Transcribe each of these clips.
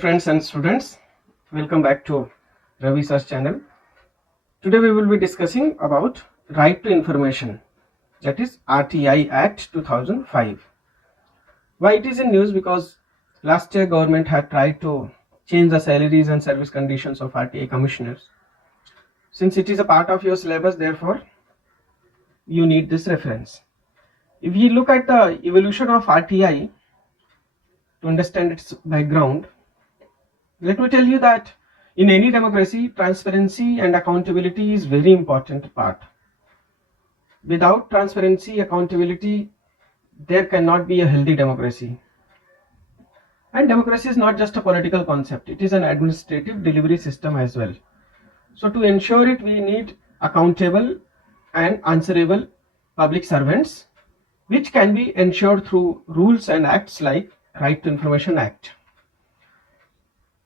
Friends and students, welcome back to Ravi Search channel. Today we will be discussing about Right to Information, that is RTI Act 2005. Why it is in news? Because last year government had tried to change the salaries and service conditions of RTI commissioners. Since it is a part of your syllabus, therefore you need this reference. If we look at the evolution of RTI to understand its background, let me tell you that in any democracy, transparency and accountability is very important part. Without transparency, accountability, there cannot be a healthy democracy. And democracy is not just a political concept, it is an administrative delivery system as well. So to ensure it, we need accountable and answerable public servants, which can be ensured through rules and acts like Right to Information Act.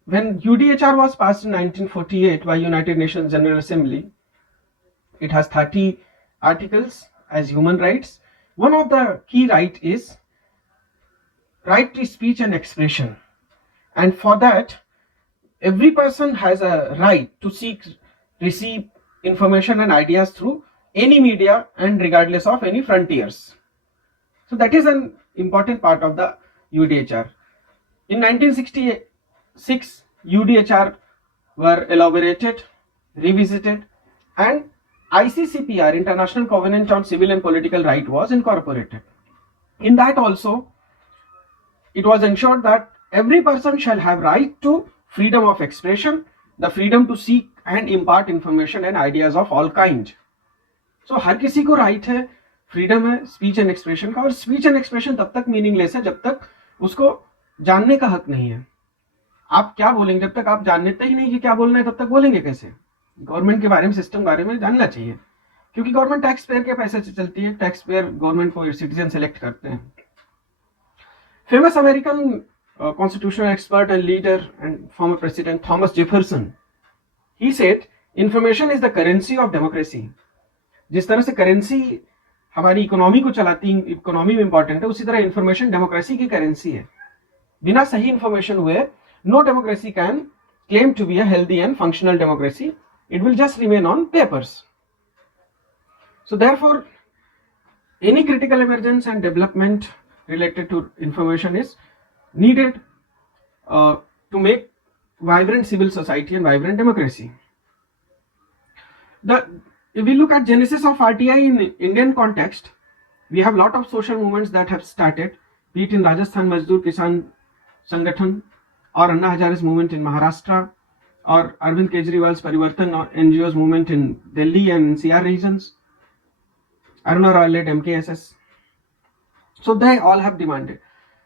When UDHR was passed in 1948 by United Nations General Assembly, it has 30 articles as human rights. One of the key right is right to speech and expression. And for that, every person has a right to seek, receive information and ideas through any media and regardless of any frontiers. So that is an important part of the UDHR. In 1966, UDHR were elaborated, revisited, and ICCPR, International Covenant on Civil and Political Right, was incorporated. In that also, it was ensured that every person shall have right to freedom of expression, the freedom to seek and impart information and ideas of all kind. So हर किसी को right है, freedom है speech and expression का, और speech and expression तब तक meaningless है जब तक उसको जानने का हक नहीं है. आप क्या बोलेंगे जब तक आप जानते ही नहीं कि क्या बोलना है, तब तक बोलेंगे कैसे? गवर्नमेंट के बारे में, सिस्टम के बारे में जानना चाहिए, क्योंकि गवर्नमेंट टैक्स पेयर के पैसे से चलती है. टैक्स पेयर गवर्नमेंट को सिटीजन सेलेक्ट करते हैं. Famous American constitutional expert and leader and former president Thomas Jefferson, he said information is the currency of democracy. जिस तरह से करेंसी हमारी इकोनॉमी को चलाती, इकोनॉमी में इंपॉर्टेंट है, उसी तरह इंफॉर्मेशन डेमोक्रेसी की करेंसी है. बिना सही इंफॉर्मेशन हुए no democracy can claim to be a healthy and functional democracy. It will just remain on papers. So therefore, any critical emergence and development related to information is needed to make vibrant civil society and vibrant democracy. If we look at genesis of RTI in Indian context, we have lot of social movements that have started, be it in Rajasthan Mazdoor Kisan Sangathan, or Anna Hazare's movement in Maharashtra, or Arvind Kejriwal's Parivartan or NGO's movement in Delhi and NCR regions, Aruna Roy-led MKSS. So they all have demanded.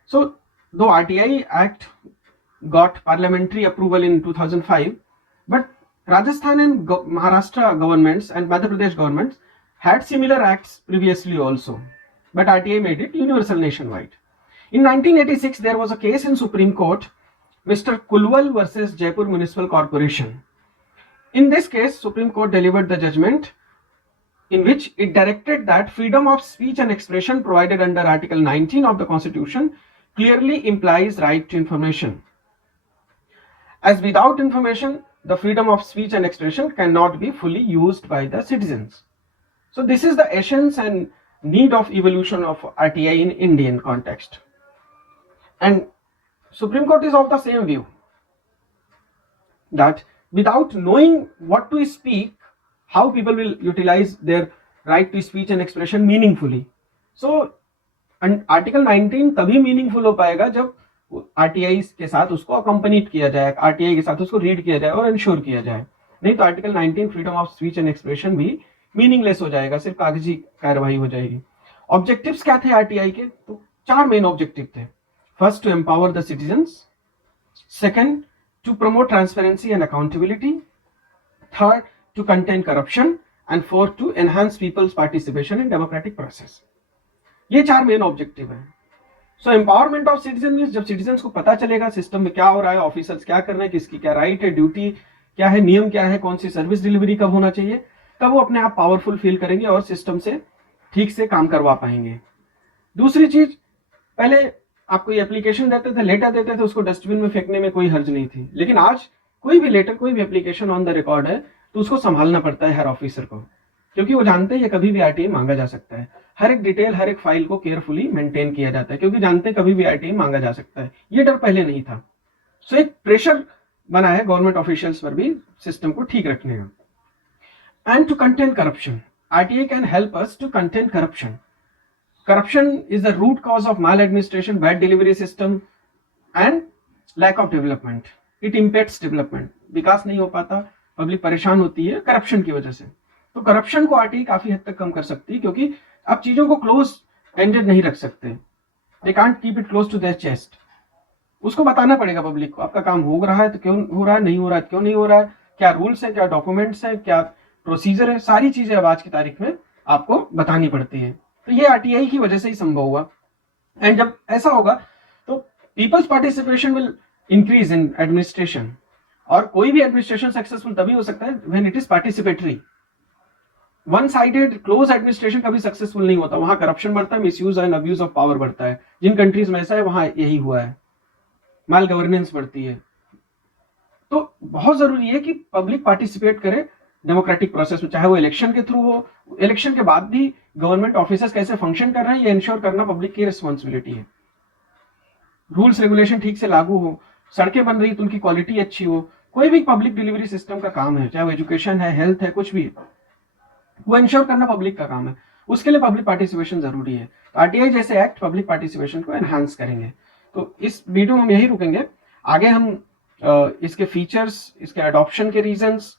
So though RTI Act got parliamentary approval in 2005, but Rajasthan and Maharashtra governments and Madhya Pradesh governments had similar acts previously also, but RTI made it universal nationwide. In 1986, there was a case in Supreme Court, Mr. Kulwal versus Jaipur Municipal Corporation. In this case, Supreme Court delivered the judgment in which it directed that freedom of speech and expression provided under Article 19 of the Constitution clearly implies right to information, as without information, the freedom of speech and expression cannot be fully used by the citizens. So this is the essence and need of evolution of RTI in Indian context. And Supreme Court is of the same view that without knowing what to speak, how people will utilize their right to speech and expression meaningfully. So Article 19 तभी meaningful हो पाएगा जब RTI के साथ उसको accompanied किया जाए, RTI के साथ उसको read किया जाए और ensure किया जाए. नहीं तो Article 19 freedom of speech and expression भी meaningless हो जाएगा, सिर्फ कागजी कार्यवाही हो जाएगी. Objectives क्या थे RTI के? तो 4 main objective थे. First, to empower the citizens. Second, to promote transparency and accountability. Third, to contain corruption. And fourth, to enhance people's participation in democratic process. ये 4 main objective हैं. So empowerment of citizens means जब citizens को पता चलेगा सिस्टम में क्या हो रहा है, ऑफिसर्स क्या कर रहे हैं, किसकी क्या राइट है, ड्यूटी क्या है, नियम क्या है, कौन सी सर्विस डिलीवरी कब होना चाहिए, तब वो अपने आप पावरफुल फील करेंगे और सिस्टम से ठीक से काम करवा पाएंगे. दूसरी चीज, पहले आपको ये एप्लीकेशन देते थे, लेटर देते थे, उसको डस्टबिन में फेंकने में कोई हर्ज नहीं थी। लेकिन आज कोई भी लेटर, कोई भी एप्लीकेशन ऑन द रिकॉर्ड है तो उसको संभालना पड़ता है हर ऑफिसर को, क्योंकि वो जानते हैं ये कभी भी आरटीआई मांगा जा सकता है। हर एक डिटेल, हर एक फाइल को केयरफुली मेंटेन किया जाता है, क्योंकि जानते हैं कभी भी आरटीआई मांगा जा सकता है। ये डर पहले नहीं था। सो एक प्रेशर बना है गवर्नमेंट ऑफिशियल्स पर भी सिस्टम को ठीक रखने का। And to contain corruption, RTI can help us to contain corruption. Corruption is the root cause of maladministration, bad delivery system and lack of development. It impedes development. विकास नहीं हो पाता, पब्लिक परेशान होती है करप्शन की वजह से। तो करप्शन को आरटीआई काफी हद तक कम कर सकती है, क्योंकि आप चीजों को क्लोज एंडेड नहीं रख सकते। They can't keep it close to their chest. उसको बताना पड़ेगा पब्लिक को, आपका काम हो रहा है तो क्यों हो रहा है, नहीं हो रहा है क्यों नहीं हो रहा है, क्या रूल्स है, क्या डॉक्यूमेंट्स है, क्या प्रोसीजर है, सारी चीजें अब आज की तारीख में आपको बतानी पड़ती है। तो ये आरटीआई की वजह से ही संभव हुआ। एंड जब ऐसा होगा तो peoples participation will increase in administration. और कोई भी एडमिनिस्ट्रेशन सक्सेसफुल तभी हो सकता है when it is participatory. One sided close administration कभी सक्सेसफुल नहीं होता, वहां करप्शन बढ़ता है, misuse and abuse of power बढ़ता है। जिन कंट्रीज में ऐसा है वहां यही हुआ है, माल गवर्नेंस बढ़ती है। तो बहुत जरूरी है कि पब्लिक पार्टिसिपेट करे डेमोक्रेटिक प्रोसेस में, चाहे वो इलेक्शन के थ्रू हो, इलेक्शन के बाद भी गवर्नमेंट ऑफिसर्स कैसे फंक्शन कर रहे हैं ये इंश्योर करना पब्लिक की रिस्पॉन्सिबिलिटी है। रूल्स रेगुलेशन ठीक से लागू हो, सड़कें बन रही तो उनकी क्वालिटी अच्छी हो, कोई भी पब्लिक डिलीवरी सिस्टम का काम है, चाहे वो एजुकेशन है, हेल्थ है, कुछ भी है, वो इंश्योर करना पब्लिक का काम है। उसके लिए पब्लिक पार्टिसिपेशन जरूरी है। आरटीआई जैसे एक्ट पब्लिक पार्टिसिपेशन को एनहांस करेंगे। तो इस वीडियो में हम यही रुकेंगे। आगे हम इसके फीचर्स, इसके अडॉप्शन के reasons,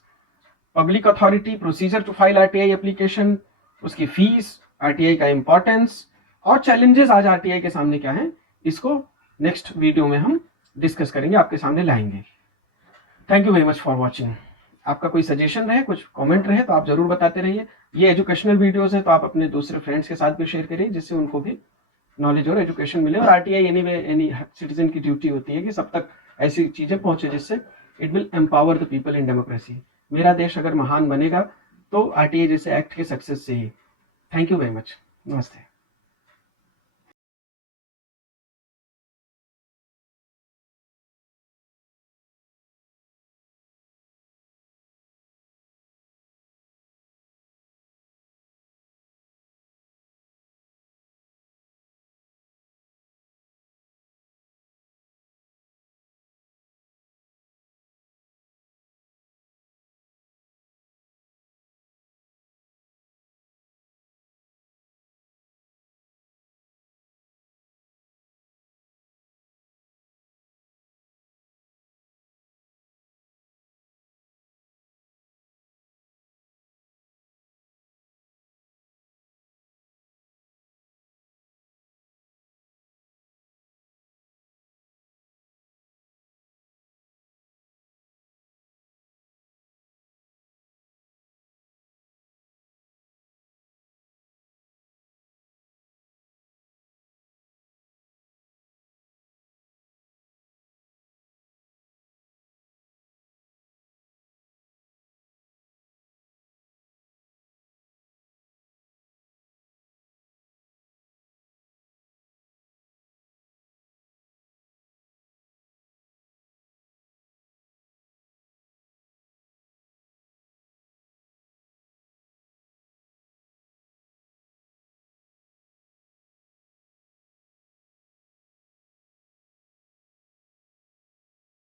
public authority, procedure to file RTI application, उसकी फीस, आरटीआई का इंपॉर्टेंस और चैलेंजेस आज आरटीआई के सामने क्या है, इसको नेक्स्ट वीडियो में हम डिस्कस करेंगे, आपके सामने लाएंगे। Thank you very much for watching. आपका कोई सजेशन रहे, कुछ कमेंट रहे तो आप जरूर बताते रहिए। ये एजुकेशनल वीडियोस है तो आप अपने दूसरे फ्रेंड्स के साथ भी शेयर करिए, जिससे उनको भी नॉलेज और एजुकेशन मिले। और आरटीआई एनी सिटीजन की ड्यूटी होती है कि सब तक ऐसी चीजें पहुंचे जिससे it will empower the people in democracy. मेरा देश अगर महान बनेगा तो आरटीआई जैसे एक्ट के सक्सेस से ही। Thank you very much. नमस्ते।